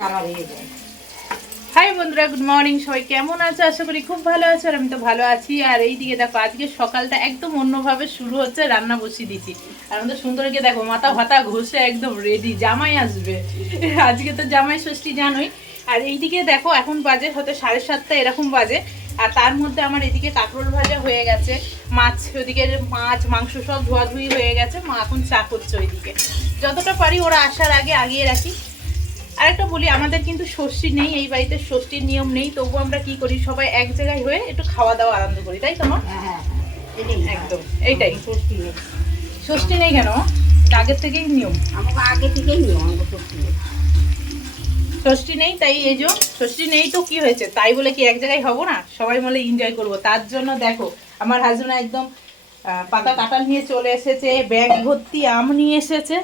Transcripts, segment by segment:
High বন্ধুরা, good morning. সবাই কেমন আছে? আশা করি খুব ভালো আছে। আর আমি তো ভালো আছি। আর এই দিকে দেখো, আজকে সকালটা একদম অন্যভাবে শুরু হচ্ছে। রান্না বসিয়ে দিচ্ছি। আর আমাদের সুন্দরীকে দেখো, মাথা ভাতা ঘষে একদম রেডি, জামাই আসবে আজকে তো জামাই ষষ্ঠী, জানোই। আর এইদিকে দেখো, এখন বাজে হয়তো 7:30 এরকম বাজে। আর তার মধ্যে আমার এদিকে কাঁকরোল ভাজা হয়ে গেছে, মাছ ওদিকে, মাছ মাংস সব ধোয়াধুয়ি হয়ে গেছে। মা এখন চা করছে ওইদিকে। যতটা পারি ওরা আসার আগে আগিয়ে রাখি। আরেকটা বলি, আমাদের কিন্তু ষষ্ঠী নেই, এই বাড়িতে ষষ্ঠীর নিয়ম নেই। তবু আমরা কি করি, সবাই এক জায়গায় হয়ে একটু খাওয়া দাওয়া আনন্দ করি, তাই তো মা? একদম এইটাই। ষষ্ঠী নেই কেন? আগের থেকেই নিয়ম, আগে থেকেই নিয়ম। ষষ্ঠী নেই তাই এই যে। ষষ্ঠী নেই তো কি হয়েছে, তাই বলে কি এক জায়গায় হবো না? সবাই মিলে এনজয় করবো। তার জন্য দেখো, আমার হাজবেন্ড একদম পাকা কাঁঠাল নিয়ে চলে এসেছে, ব্যাগ ভর্তি আম নিয়ে এসেছে।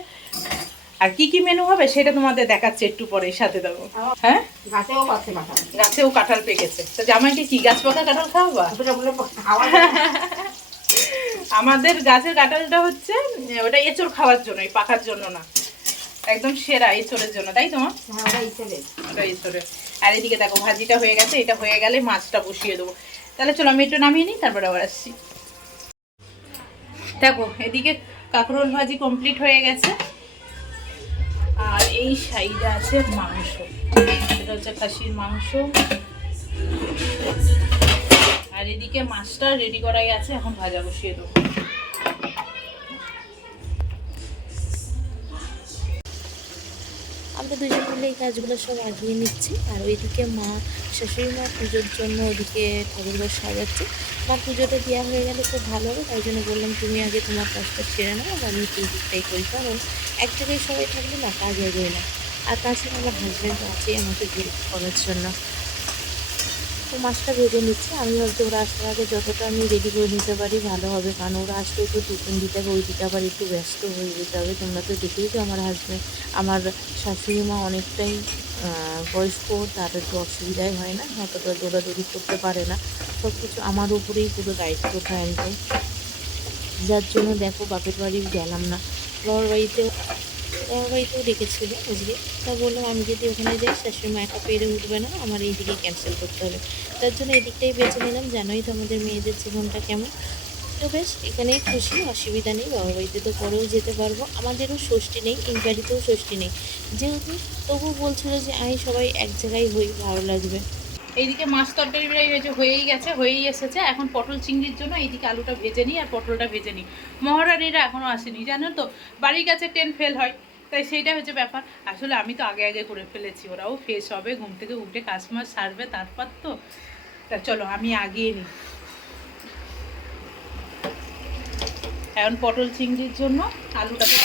আর কি কি মেনু হবে সেটা তোমাদের দেখাচ্ছে একটু পরে, সাথে দেবো। হ্যাঁ, গাছেও কাঁঠাল পেকেছে। তো জামাইকে কি গাছ পাকা কাঁঠাল খাওয়াবা? আমাদের গাছের কাঁঠালটা হচ্ছে ওটা এঁচড় খাওয়ার জন্য, পাকার জন্য না। একদম সেরা এঁচড়ের জন্য, তাই তোমার? ওটা এঁচড়ের। আর এদিকে দেখো, ভাজিটা হয়ে গেছে। এটা হয়ে গেলে মাছটা বসিয়ে দেবো। তাহলে চলো আমি একটু নামিয়ে নিই, তারপরে আবার আসছি। দেখো, এদিকে কাঁকরোল ভাজি কমপ্লিট হয়ে গেছে। আর এই সাইডে আছে মাংস, এটা হচ্ছে খাসির মাংস। আর এদিকে মাছটা রেডি করাই আছে, এখন ভাজা বসিয়ে দেবো। আমরা দুজন মিলে এই কাজগুলো সব এগিয়ে নিচ্ছি। আর ওইদিকে মা, শাশুড়ি মা পুজোর জন্য ওদিকে ঠাকুরঘর সাজাচ্ছে। মা পুজোটা দেওয়া হয়ে গেলে খুব ভালো হবে, তাই জন্য বললাম তুমি আগে তোমার কাজটা সেরে নাও, আর আমি এই দিকটাই করি। কারণ এক জায়গায় সবাই থাকলে না, কাজ এগোয় না। আর তাছাড়া আমার হাজব্যান্ড আছে আমাকে হেল্প করার জন্য। তো মাছটা ভেজে নিচ্ছি। আমি ভাবছি ওরা আসার আগে যতটা আমি রেডি করে নিতে পারি ভালো হবে, কারণ ওরা আসলেও তো টিফিন দিতে হবে, ওইদিকে আবার একটু ব্যস্ত হয়ে যেতে হবে। তোমরা তো দেখেইছো আমার হাজব্যান্ড, আমার শাশুড়ি মা অনেকটাই বয়স্ক, তার একটু অসুবিধাই হয় না, অতটা দৌড়াদৌড়ি করতে পারে না। সব কিছু আমার উপরেই পুরো দায়িত্বটা একদম। যার জন্য দেখো বাপের বাড়ি গেলাম না, বাবার বাড়িতেও ডেকেছিল আজকে। তা বললাম আমি যদি ওখানে যাই শাশুড়িমা একা পেরে উঠবে না, আমার এই দিকে ক্যান্সেল করতে হবে। তার জন্য এদিকটাই বেছে নিলাম। জানোই তো আমাদের মেয়েদের জীবনটা কেমন। তো বেশ এখানেই খুশি, অসুবিধা নেই। বাবার বাড়িতে তো পরেও যেতে পারবো, আমাদেরও ষষ্ঠী নেই, এই বাড়িতেও ষষ্ঠী নেই যেহেতু। তবু বলছিল যে আমি সবাই এক জায়গায় হই, ভালো লাগবে। এইদিকে মাছ তরকারি হয়েই গেছে, হয়েই এসেছে। এখন পটল চিংড়ির জন্য এইদিকে আলুটা ভেজে নিই আর পটলটা ভেজে নিই। মহারানীরা এখনও আসেনি, জানো তো, বাড়ির কাছে ট্রেন ফেল হয়, তাই সেইটা হচ্ছে ব্যাপার। আসলে আমি তো আগে আগে করে ফেলেছি, ওরাও ফ্রেশ হবে, ঘুম থেকে উঠে কাজ মাছ সারবে, তারপর তো। তা চলো আমি আগিয়ে নিই। এখন পটল চিংড়ির জন্য আলুটাকে।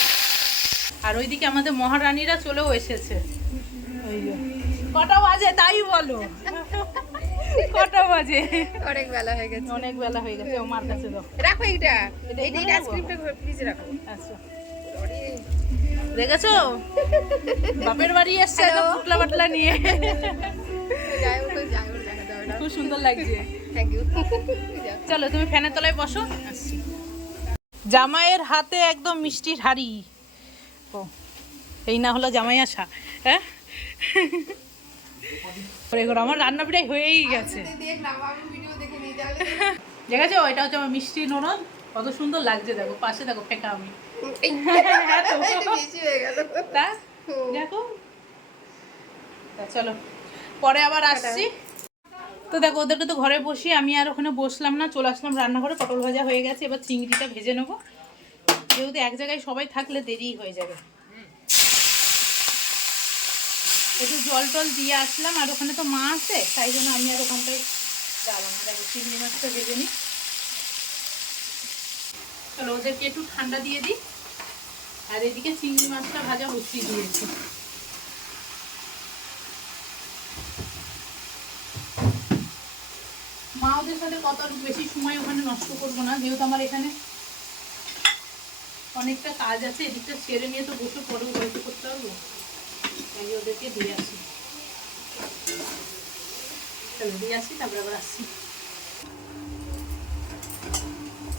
আর ওইদিকে আমাদের মহারানীরা চলেও এসেছে। ওই কটা বাজে তাই বলো, কটা বাজে? অনেক বেলা হয়ে গেছে, অনেক বেলা হয়ে গেছে। ওমার কাছে দাও, রাখো এইটা, এইটা আইসক্রিমটা ফ্রিজে রাখো। আচ্ছা, দেখেছো বাপের বাড়ি এসছে তো পুটলা পাটলা নিয়ে, খুব সুন্দর লাগছে। Thank you. চলো তুমি ফ্যানের তলায় বসো, আসছি। জামাইয়ের হাতে একদম মিষ্টির হাড়ি। ও, এই না হলো জামাই আসা। হ্যাঁ, আমার রান্না প্রায় হয়েই গেছে। দেখেছো, এটা হচ্ছে আমার মিষ্টি ননদ, কত সুন্দর লাগছে। দেখো পাশে, দেখো ফেকা আমি। তা দেখো, চলো পরে আবার আসছি। তো দেখো, ওদেরকে তো ঘরে বসি, আমি আর ওখানে বসলাম না, চলে আসলাম রান্নাঘরে। পটল ভাজা হয়ে গেছে, এবার চিংড়িটা ভেজে নেবো। যেহেতু এক জায়গায় সবাই থাকলে দেরি হয়ে যাবে। একটু জল টল দিয়ে আসলাম, আর ওখানে তো মা আছে, তাই জন্য আমি আর ওখানটায় গেলাম। দেখো চিংড়ি মাছটা ভেজে নিই। চলো ওদেরকে একটু ঠান্ডা দিয়ে দিই। আর এদিকে চিংড়ি মাছটা ভাজা বসিয়ে দিয়েছি। মা ওদের সাথে কত বেশি সময় ওখানে নষ্ট করবো না, যেহেতু আমার এখানে অনেকটা কাজ আছে। এদিকটা সেরে নিয়ে তো বসে পরেও গল্প করতে পারবো, তাই ওদেরকে দিয়ে আসি। চলো দিয়ে আসি, তারপরে আবার আসছি।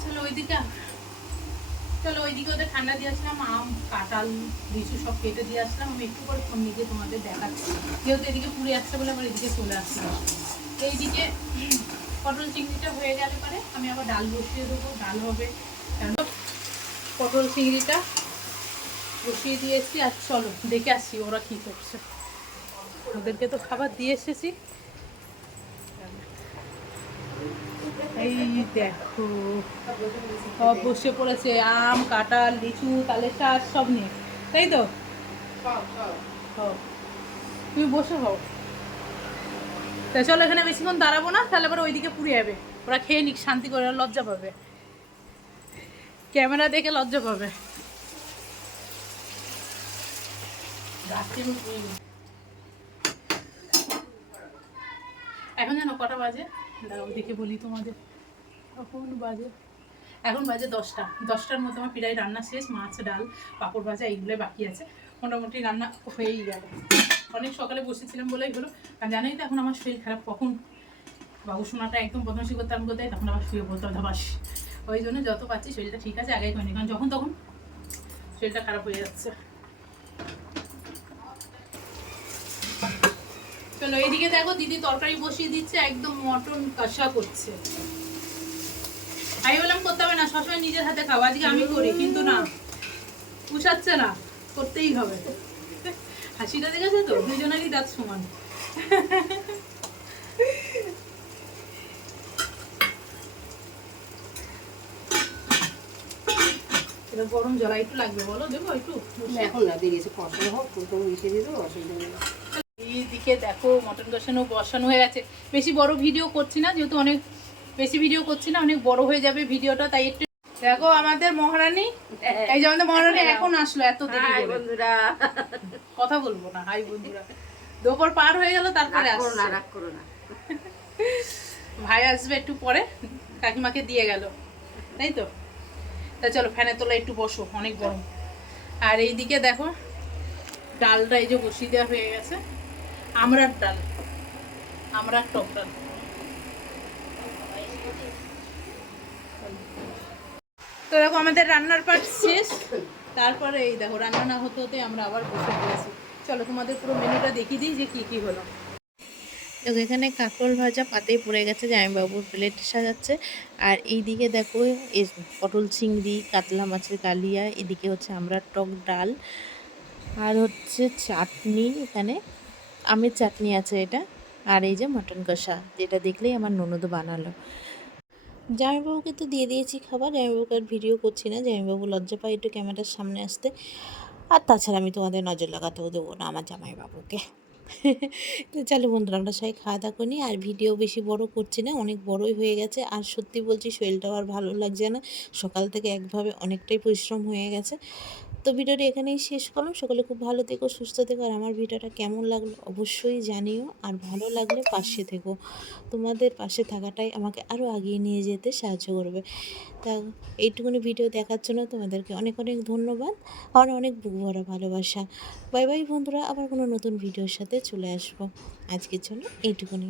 চলো ওইদিকে চলো ওইদিকে ওদের ঠান্ডা দিয়ে আসলাম, আম কাঁঠাল লিচু সব কেটে দিয়ে আসলাম। আমি একটু করে ফোন নিজে তোমাদের দেখাচ্ছি, যেহেতু এদিকে পুড়ে আসছে বলে আবার এদিকে চলে আসলাম। এইদিকে পটল চিংড়িটা হয়ে গেলে পরে আমি আবার ডাল বসিয়ে দেবো, ডাল হবে। পটল চিংড়িটা বসিয়ে দিয়েছি। আর চলো দেখে আসছি ওরা কি করছে। ওদেরকে তো খাবার দিয়ে এসেছি। এই দেখো সব বসে পড়েছে, আম কাঁঠাল লিচু তালের শাক সব নিয়ে, তাই তো? হও, তুমি বসে হও। তা চলো এখানে বেশিক্ষণ দাঁড়াবো না, তাহলে আবার ওইদিকে পুড়ে যাবে। ওরা খেয়ে নিক শান্তি করে, লজ্জা পাবে, ক্যামেরা দেখে লজ্জা পাবে। এখন জানো কটা বাজে? দাঁড়াও দেখে বলি তোমাদের। এখন বাজে 10টার মতো আমার প্রায় রান্না শেষ। মাছ ডাল পাঁপড় ভাজা এইগুলো বাকি আছে, মোটামুটি রান্না হয়েই গেল। অনেক সকালে বসেছিলাম বলেই হলো, কারণ জানোই তো এখন আমার শরীর খারাপ। কখন বাবু শোনাটা একদম বদমাশি করতে আরম্ভ করতে তখন আবার শুয়ে বলতে ধবাস। ওই জন্য যত পাচ্ছি শরীরটা ঠিক আছে, আগেই করিনি, কারণ যখন তখন শরীরটা খারাপ হয়ে যাচ্ছে। চলো এইদিকে দেখো দিদি তরকারি বসিয়ে দিচ্ছে, একদম মটন কষা করছে। আমি বললাম করতে হবে না, সবসময় নিজের হাতে খাও, আজকে আমি করি, কিন্তু না, পুষাচ্ছে না, করতেই হবে। হাসিটা দেখেছো তো, দুজনেরই দাঁত সমান। এটা গরম জল একটু লাগবে, বলো দেবো একটু? এখন না দিয়ে গেছে, কষানো হোক তো মিশিয়ে দিয়ে দেবো, অসুবিধা নেই। এইদিকে দেখো মটন কষানো বসানো হয়ে গেছে। বেশি বড় ভিডিও করছি না, যেহেতু অনেক বেশি ভিডিও করছি না, অনেক বড় হয়ে যাবে ভিডিওটা, তাই একটু দেখো। আমাদের মহারানী, এই যে আমাদের মহারানী এখন আসলো এত দেরি করে। বন্ধুরা, কথা বলবো না, হাই বন্ধুরা। দুপুর পার হয়ে গেল, তারপরে আসছে। রাগ করো না। ভাই আসবে একটু পরে, কাকিমাকে দিয়ে গেল, তাই তো? তা চলো ফ্যানের তলায় একটু বসো, অনেক গরম। আর এইদিকে দেখো ডালটা এই যে বসিয়ে দেওয়া হয়ে গেছে, আমড়ার ডাল, আমড়ার টক ডাল। তো দেখো আমাদের রান্নার পাট শেষ। তারপরে এই দেখো রান্না না হতে হতে আমরা আবার বসে পড়েছি। চলো তোমাদের পুরো মেনুটা দেখিয়ে দিই যে কি কি হলো। দেখো এখানে কাঁকরোল ভাজা পাতেই পড়ে গেছে, জামাইবাবুর প্লেট সাজাচ্ছে। আর এইদিকে দেখো এই পটল চিংড়ি, কাতলা মাছের কালিয়া, এদিকে হচ্ছে আমরা টক ডাল, আর হচ্ছে চাটনি, এখানে আমের চাটনি আছে এটা। আর এই যে মটন কষা, যেটা দেখলেই আমার ননদ বানালো। জামাইবাবুকে তো দিয়ে দিয়েছি খাবার, জামাইবাবুকে আর ভিডিও করছি না, জামাইবাবু লজ্জা পায় একটু ক্যামেরার সামনে আসতে। আর তাছাড়া আমি তোমাদের নজর লাগাতেও দেবো না আমার জামাইবাবুকে। তো চলো বন্ধুরা, আমরা সবাই খাওয়া দাওয়া করি। আর ভিডিও বেশি বড় করছি না, অনেক বড়ই হয়ে গেছে। আর সত্যি বলছি শরীরটাও আর ভালো লাগছে না, সকাল থেকে একভাবে অনেকটাই পরিশ্রম হয়ে গেছে। তো ভিডিওটি এখানেই শেষ করলাম। সকলে খুব ভালো থেকো, সুস্থ থেকো। আর আমার ভিডিওটা কেমন লাগলো অবশ্যই জানিও, আর ভালো লাগলে পাশে থেকো। তোমাদের পাশে থাকাটাই আমাকে আরও এগিয়ে নিয়ে যেতে সাহায্য করবে। তা এইটুকুনি ভিডিও দেখার জন্য তোমাদেরকে অনেক অনেক ধন্যবাদ, আর অনেক বুক ভরা ভালোবাসা। বাই বাই বন্ধুরা, আবার কোনো নতুন ভিডিওর সাথে চলে আসবো। আজকের জন্য এইটুকুনি।